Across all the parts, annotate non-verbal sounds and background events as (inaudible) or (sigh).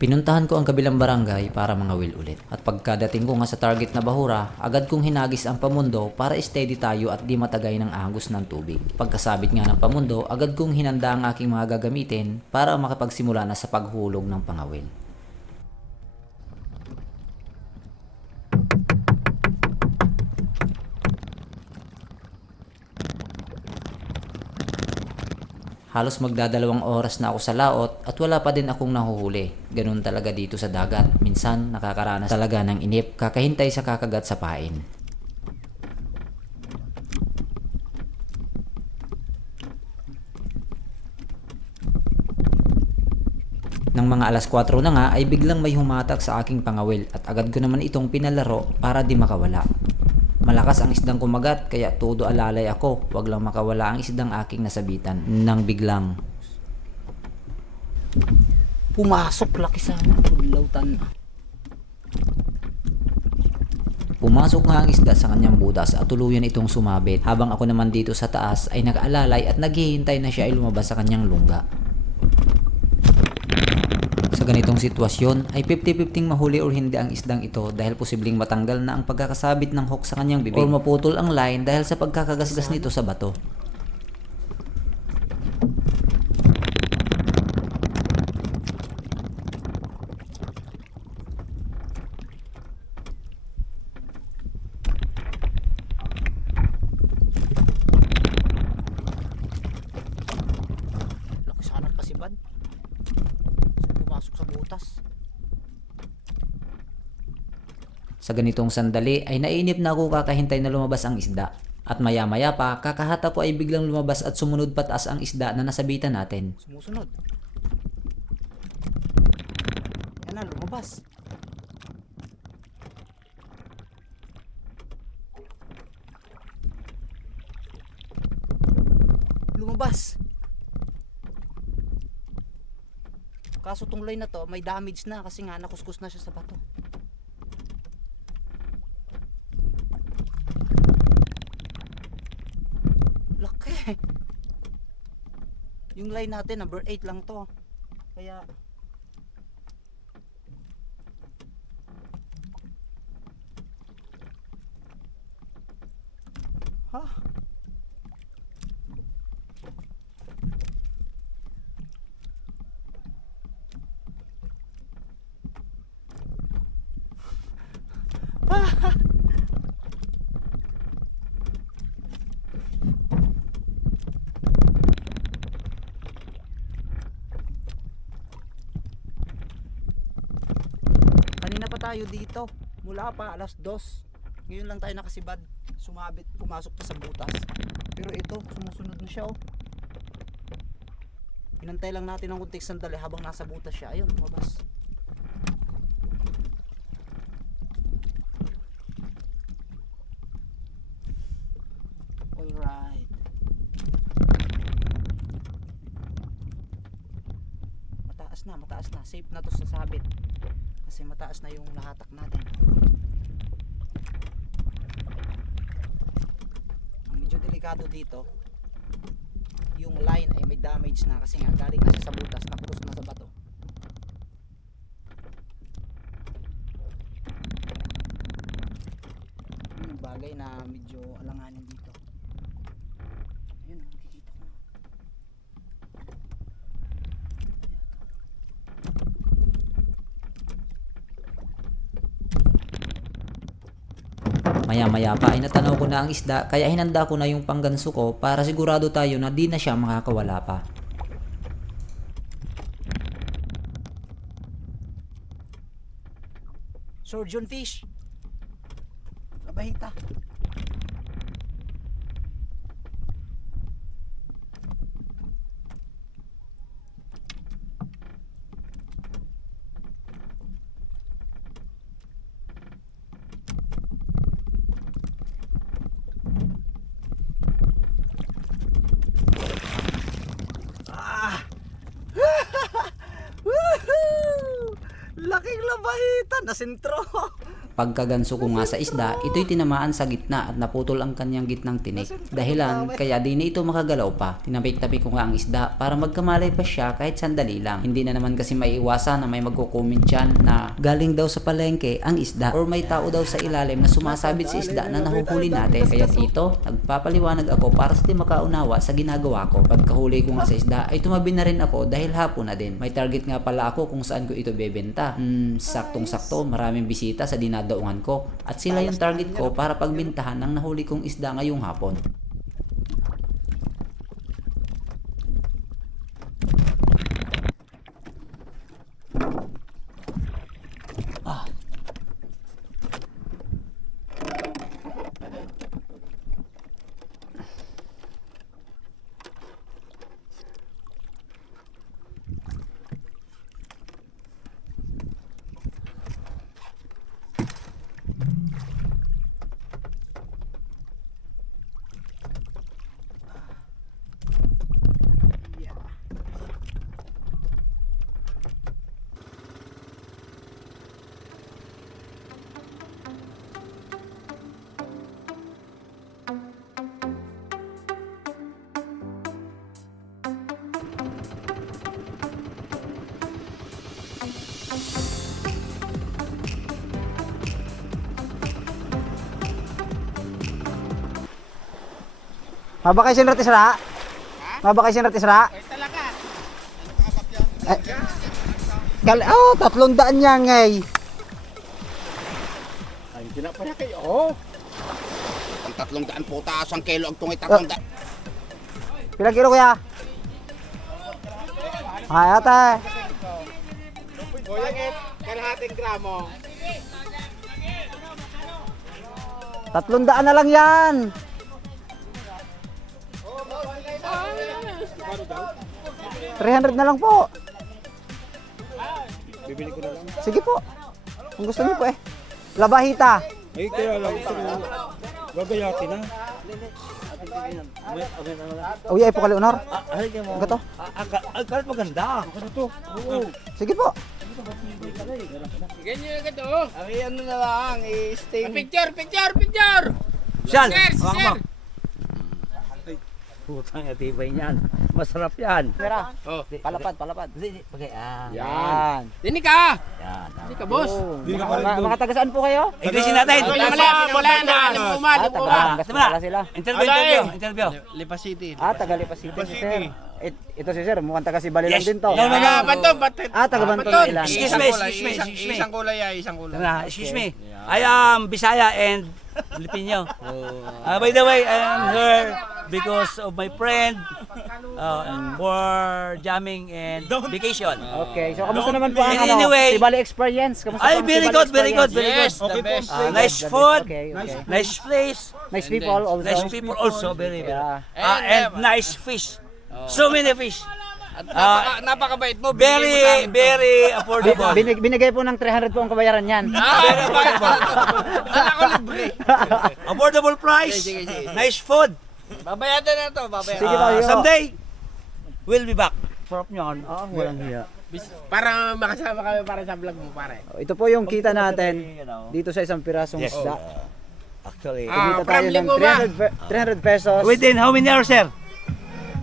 Pinuntahan ko ang kabilang barangay para mangawil ulit. At pagkadating ko nga sa target na bahura, agad kong hinagis ang pamundo para steady tayo at di matagay ng ahos ng tubig. Pagkasabit nga ng pamundo, agad kong hinanda ang aking mga gagamitin para makapagsimula na sa paghulog ng pangawil. Halos magdadalawang oras na ako sa laot at wala pa din akong nahuhuli. Ganun talaga dito sa dagat. Minsan nakakaranas talaga ng inip kakahintay sa kakagat sa pain. Nang mga alas 4 na nga ay biglang may humatak sa aking pangawil at agad ko naman itong pinalaro para di makawala. Malakas ang isdang kumagat kaya todo alalay ako. Wag lang makawala ang isdang aking nasabitan. Nang biglang Pumasok, laki sana. Lautan na. Pumasok nga ang isda sa kanyang butas at tuluyan itong sumabit habang ako naman dito sa taas ay nakaalalay at naghihintay na siya ay lumabas sa kanyang lungga. Sa ganitong sitwasyon ay 50-50 mahuli or hindi ang isdang ito dahil posibleng matanggal na ang pagkakasabit ng hook sa kanyang bibig or maputol ang line dahil sa pagkakagasgas nito sa bato. Laki sana pa si Bad. So, pumasok sa butas. Sa ganitong sandali ay nainip na ako kakahintay na lumabas ang isda. At maya maya pa, kakahata ko ay biglang lumabas at sumunod pataas ang isda na nasabitan natin. Sumusunod. Yan na, lumabas. Lumabas. Kaso tong line na to, may damage na kasi nga nakuskus na siya sa bato. Laki. Yung line natin, number 8 lang to. Kaya... Ha? Kanina pa tayo dito. Mula pa alas 2. Ngayon lang tayo nakasibad. Sumabit, pumasok pa sa butas. Pero ito, sumusunod na siya oh. Inantay lang natin ng kunting sandali habang nasa butas siya. Ayun, lumabas. Alright. Mataas na, mataas na. Safe na to sa sabit. Kasi mataas na yung nahatak natin. Ang medyo delikado dito, yung line ay may damage na kasi nga galing na siya sa butas, nakrus na sa bato. Yun yung bagay na medyo alanganin dito. Ayun, nakikita ko na. Maya maya pa ay natanaw ko na ang isda kaya hinanda ko na yung pangganso ko para sigurado tayo na di na siya makakawala pa. Surgeon fish. Kabahita. Labahita na sentro. (laughs) Pagkaganso ko nga sa isda, ito'y tinamaan sa gitna at naputol ang kanyang gitnang tinik. Dahilan, kaya di na ito makagalaw pa. Tinapik-tapik ko nga ang isda para magkamalay pa siya kahit sandali lang. Hindi na naman kasi maiiwasan na may magko-comment dyan na galing daw sa palengke ang isda or may tao daw sa ilalim na sumasabit sa isda na nahuhuli natin. Kaya dito, nagpapaliwanag ako para sa makaunawa sa ginagawa ko. Pagkahuli ko nga sa isda ay tumabi na rin ako dahil hapon na din. May target nga pala ako kung saan ko ito bebenta. Hmm, saktong-sakto, maraming bisita sa dinadaungan ko. At sila yung target ko para pagbintahan ng nahuli kong isda ngayong hapon. Mabakasyon natin sira? Mabakasyon natin sira? Ay kal oh, tatlong daan niya ngay. Ay, tinapaya kayo. Oh. Ang tatlong daan puta, asang kilo ang tungay tatlong daan. Pilang kilo kuya? Ay, ate. Kuya kalahating gramo. Tatlong daan na lang yan. Three hundred na lang po. Bibili ko na lang. Sige po. Kung gusto niyo po eh. Labahita. Ay, kaya lang gusto ko. Gagayati na. Uy, ay po kali honor. Ah, halika mo. Gato. Ah, ah, ah, maganda. To? Oo. Sige po. Ganyan na gato. Ay, ano na lang, i-stay. Picture, picture, picture. Siyan! Sir. Putang atibay niyan. Masarap yan. Kamera. Oh. Palapad, palapad. Hindi, bagay. Ah, Yan. Dini ka. yan. Dini ka, boss. Mga, mga, mga tagasaan po kayo? Englishing natin. Wala, wala, wala na. Alam ko ma, Ah, alam ko taga sila. Interview, interview, interview. Lipa City. Ah, taga Lipa City si sir. It, ito si sir, mukhang taga Sibali lang Yes. din to. No, no, no. Ah, Banton. Ah, taga Banton Banton. Ilan. Excuse Isang me, kulay, excuse me, isang- excuse me. Isang kulay ay isang kulay. Tara, excuse me. I am Bisaya and Filipino. Uh, by the way, I am here because of my friend uh, for jamming and vacation. Okay, so kamusta naman po ang And ano, anyway- Sibali experience? Kamusta Ay, po ang very Sibali good, very good, very Yes, good. the best. Ah, nice food, Okay, okay. nice place, Nice people also. nice people also, very, very. Yeah. Ah, and nice fish. So many fish. At napaka, napakabait mo. Very, very affordable. Binig, binigay po ng 300 po ang kabayaran yan. Ah, bakit ba? Alam ko libre. Affordable price. Sige, sige, sige. Nice food. Babayadan na to, babayadan. Sige Ah, yun. someday, we'll be back. Sarap niyan. Ah, walang hiya. Para makasama kami para sa vlog mo, pare. Ito po yung kita natin dito sa isang pirasong Yes. isda. Actually. Ah, Kumita tayo from ng Linggo ba? 300, pe- 300 pesos. Within how many hours, sir?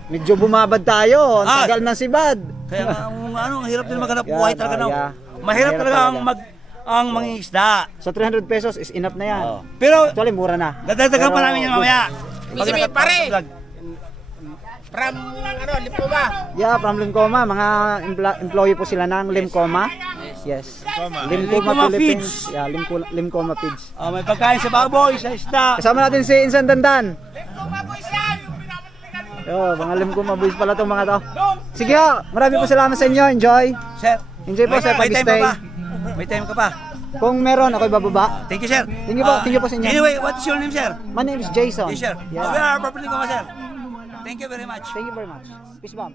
Medyo bumabad tayo. Ang Ah. tagal ng sibad. Kaya nga, ang ano, ang hirap din maghanap (laughs) Yeah, buhay talaga. No? yeah. Mahirap Mahirap talaga ang talaga. mag ang mangingisda. So 300 pesos is enough na yan. Oh. Pero Actually, mura na. dadagdagan pa Pero, namin yan mamaya. Ibig sabihin, pare. vlog. From, ano, lipo ba? Yeah, from Limcoma. Mga empl- employee po sila ng Limcoma. Yes. Limcoma, Limcoma Philippines. Feeds. Yeah, Limco, Limcoma Feeds. Ah, may pagkain sa baboy, sa isda. Kasama natin si Insan Dandan. Yo, mga Limcoma boys pala tong mga to. Sige ho, marami po salamat sa inyo. Enjoy. Sir, Enjoy po sa may time pag-stay. pa. May time ka pa. Kung meron, ako'y bababa. Thank you, sir. Thank you po, Ah, thank you po sa inyo. Anyway, what's your name, sir? My name is Jason. Yes, sir. Yeah. We are properly ko, sir. Thank you very much. Thank you very much. Peace bomb.